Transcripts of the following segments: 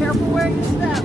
Careful where you step.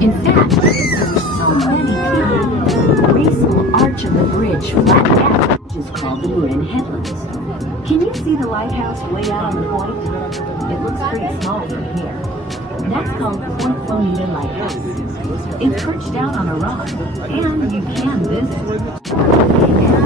In fact, so many people, the graceful arch of the bridge flat out, which is called the Moon Headlands. Can you see the lighthouse way out on the point? It looks pretty small from here. That's called Point Bonita Lighthouse. It's perched out on a rock, and you can visit.